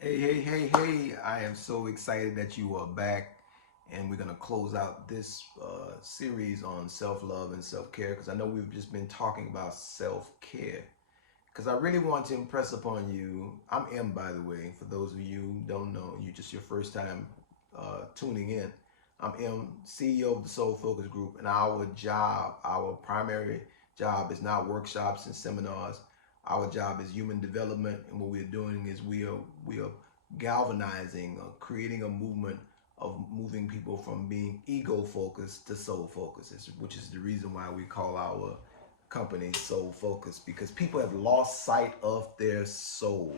Hey. I am so excited that you are back. And we're going to close out this series on self love and self care because I know we've just been talking about self care. Because I really want to impress upon you. I'm M, by the way, for those of you who don't know, you just your first time tuning in. I'm M, CEO of the Soul Focus Group, and our primary job is not workshops and seminars. Our job is human development, and what we're doing is we are galvanizing, creating a movement of moving people from being ego focused to soul focused, which is the reason why we call our company soul focused, because people have lost sight of their soul.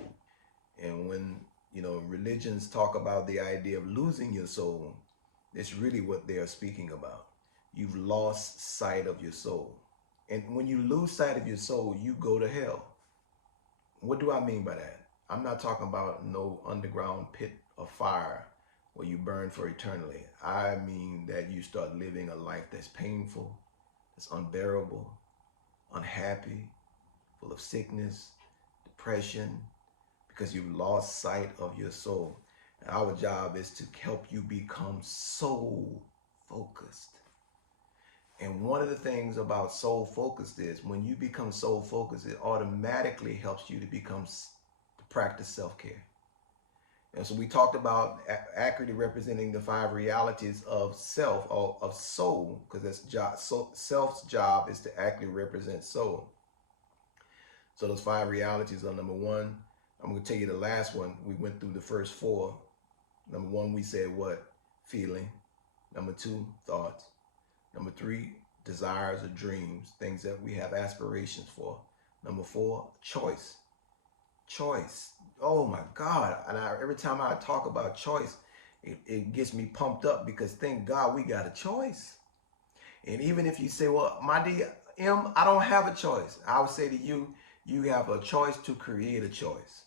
And when religions talk about the idea of losing your soul, it's really what they are speaking about. You've lost sight of your soul. And when you lose sight of your soul, you go to hell. What do I mean by that? I'm not talking about no underground pit of fire where you burn for eternity. I mean that you start living a life that's painful, that's unbearable, unhappy, full of sickness, depression, because you've lost sight of your soul. And our job is to help you become soul focused. And one of the things about soul focused is when you become soul focused, it automatically helps you to to practice self care. And so we talked about accurately representing the five realities of self or of soul, because that's job. So self's job is to accurately represent soul. So those five realities are: number one, I'm going to tell you the last one. We went through the first four. Number one, we said what? Feeling. Number two, thoughts. Number three, desires or dreams, things that we have aspirations for. Number four, choice. Choice. Oh my God. And every time I talk about choice, it gets me pumped up because thank God we got a choice. And even if you say, well, my dear M, I don't have a choice, I would say to you, you have a choice to create a choice.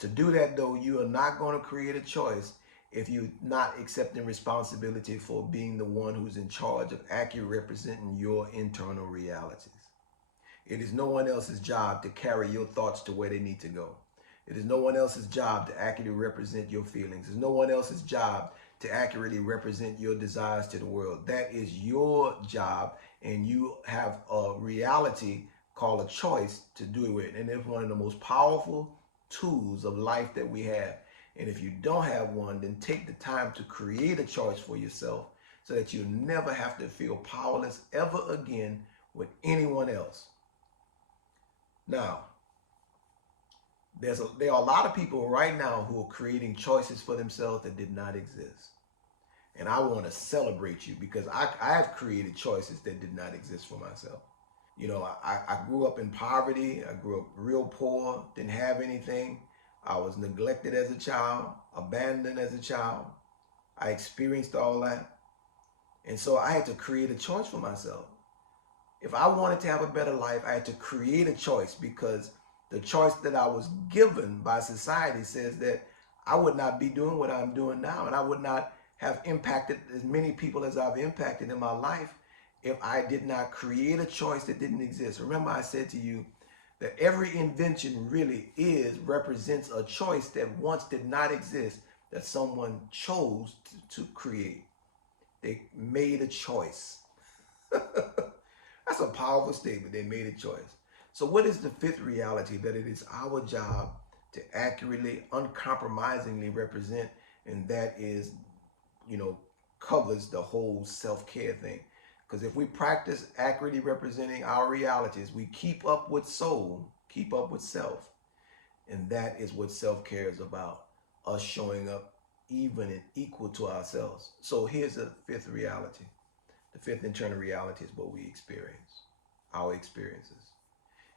To do that, though, you are not going to create a choice if you're not accepting responsibility for being the one who's in charge of accurately representing your internal realities. It is no one else's job to carry your thoughts to where they need to go. It is no one else's job to accurately represent your feelings. It's no one else's job to accurately represent your desires to the world. That is your job, and you have a reality called a choice to do it. And it's one of the most powerful tools of life that we have. And if you don't have one, then take the time to create a choice for yourself so that you never have to feel powerless ever again with anyone else. Now, there are a lot of people right now who are creating choices for themselves that did not exist. And I want to celebrate you because I have created choices that did not exist for myself. I grew up in poverty. I grew up real poor, didn't have anything. I was neglected as a child, abandoned as a child. I experienced all that. And so I had to create a choice for myself. If I wanted to have a better life, I had to create a choice because the choice that I was given by society says that I would not be doing what I'm doing now, and I would not have impacted as many people as I've impacted in my life if I did not create a choice that didn't exist. Remember, I said to you that every invention really represents a choice that once did not exist, that someone chose to create. They made a choice. That's a powerful statement. They made a choice. So, what is the fifth reality? That it is our job to accurately, uncompromisingly represent, and that is, covers the whole self care thing. Because if we practice accurately representing our realities, we keep up with soul, keep up with self. And that is what self care is about, us showing up even and equal to ourselves. So here's the fifth reality. The fifth internal reality is what we experience, our experiences.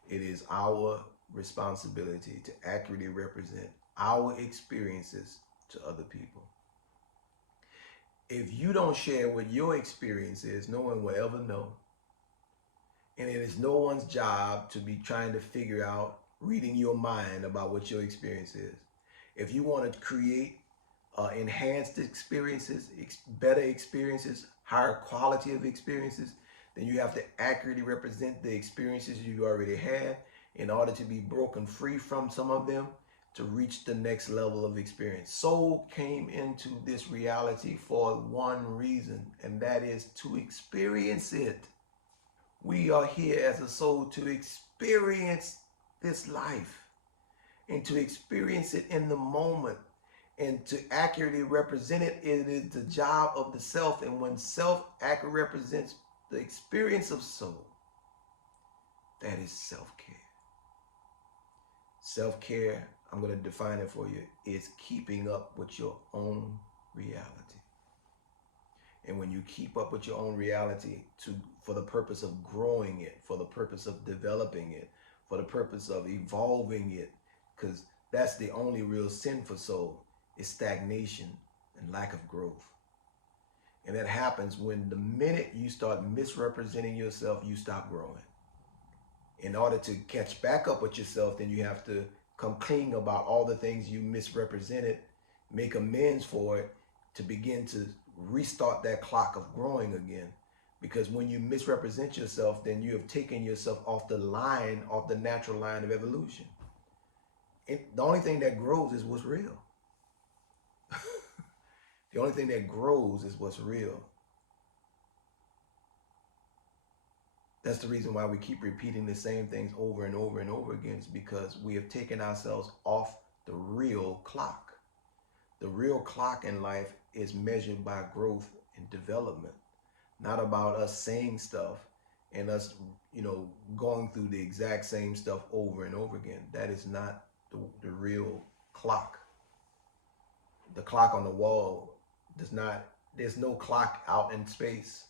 It is our responsibility to accurately represent our experiences to other people. If you don't share what your experience is, no one will ever know. And it is no one's job to be trying to figure out, reading your mind about what your experience is. If you want to create enhanced experiences, better experiences, higher quality of experiences, then you have to accurately represent the experiences you already had in order to be broken free from some of them. to reach the next level of experience. Soul came into this reality for one reason, and that is to experience it. We are here as a soul to experience this life and to experience it in the moment and to accurately represent it. It is the job of the self. And when self accurately represents the experience of soul, that is self-care. Self-care, I'm going to define it for you, is keeping up with your own reality. And when you keep up with your own reality for the purpose of growing it, for the purpose of developing it, for the purpose of evolving it, because that's the only real sin for soul, is stagnation and lack of growth. And that happens when the minute you start misrepresenting yourself, you stop growing. In order to catch back up with yourself, then you have to come clean about all the things you misrepresented, make amends for it, to begin to restart that clock of growing again. Because when you misrepresent yourself, then you have taken yourself off the line, off the natural line of evolution. And the only thing that grows is what's real. The only thing that grows is what's real. That's the reason why we keep repeating the same things over and over and over again, is because we have taken ourselves off the real clock. The real clock in life is measured by growth and development, not about us saying stuff and us, going through the exact same stuff over and over again. That is not the real clock. The clock on the wall there's no clock out in space,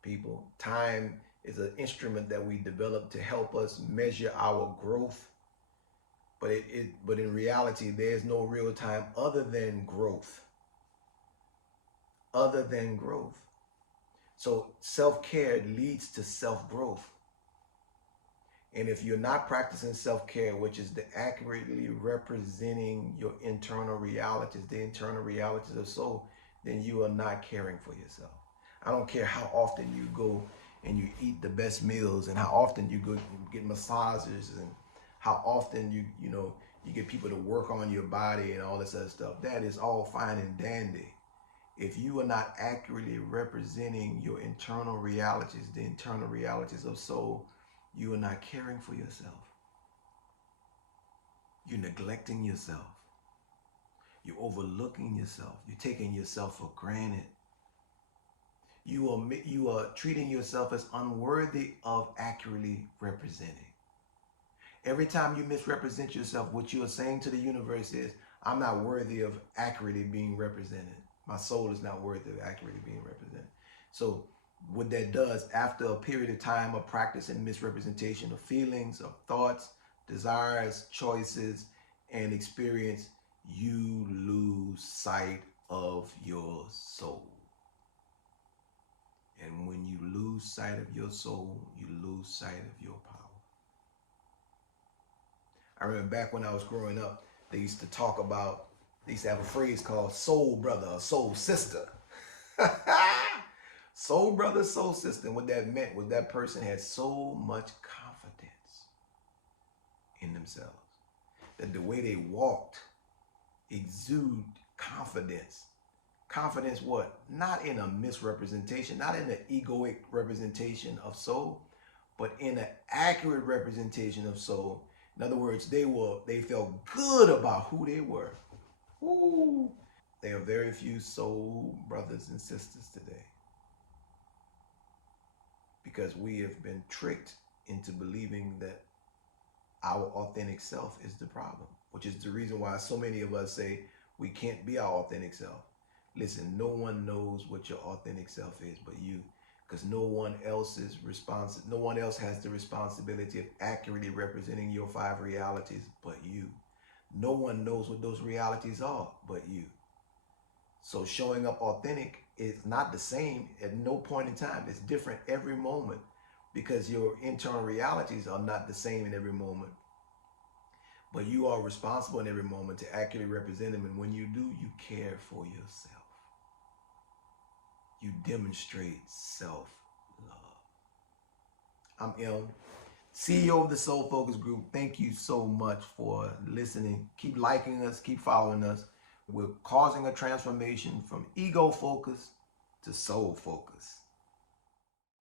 people. Time is an instrument that we develop to help us measure our growth. But in reality, there's no real time other than growth. Other than growth. So self-care leads to self-growth. And if you're not practicing self-care, which is the accurately representing your internal realities, the internal realities of soul, then you are not caring for yourself. I don't care how often you go and you eat the best meals, and how often you go get massages, and how often you get people to work on your body and all this other stuff. That is all fine and dandy. If you are not accurately representing your internal realities, the internal realities of soul, you are not caring for yourself. You're neglecting yourself. You're overlooking yourself. You're taking yourself for granted. You are treating yourself as unworthy of accurately representing. Every time you misrepresent yourself, what you are saying to the universe is, I'm not worthy of accurately being represented. My soul is not worthy of accurately being represented. So what that does, after a period of time of practicing misrepresentation of feelings, of thoughts, desires, choices, and experience, you lose sight of your soul. And when you lose sight of your soul, you lose sight of your power. I remember back when I was growing up, they used to have a phrase called soul brother or soul sister. Soul brother, soul sister. And what that meant was that person had so much confidence in themselves that the way they walked exuded confidence. Confidence what? Not in a misrepresentation, not in an egoic representation of soul, but in an accurate representation of soul. In other words, they felt good about who they were. Ooh. There are very few soul brothers and sisters today, because we have been tricked into believing that our authentic self is the problem, which is the reason why so many of us say we can't be our authentic self. Listen, no one knows what your authentic self is but you, because no one else has the responsibility of accurately representing your 5 realities but you. No one knows what those realities are but you. So showing up authentic is not the same at no point in time. It's different every moment, because your internal realities are not the same in every moment. But you are responsible in every moment to accurately represent them. And when you do, you care for yourself. You demonstrate self-love. I'm M. CEO of the Soul Focus Group, thank you so much for listening. Keep liking us, keep following us. We're causing a transformation from ego focus to soul focus.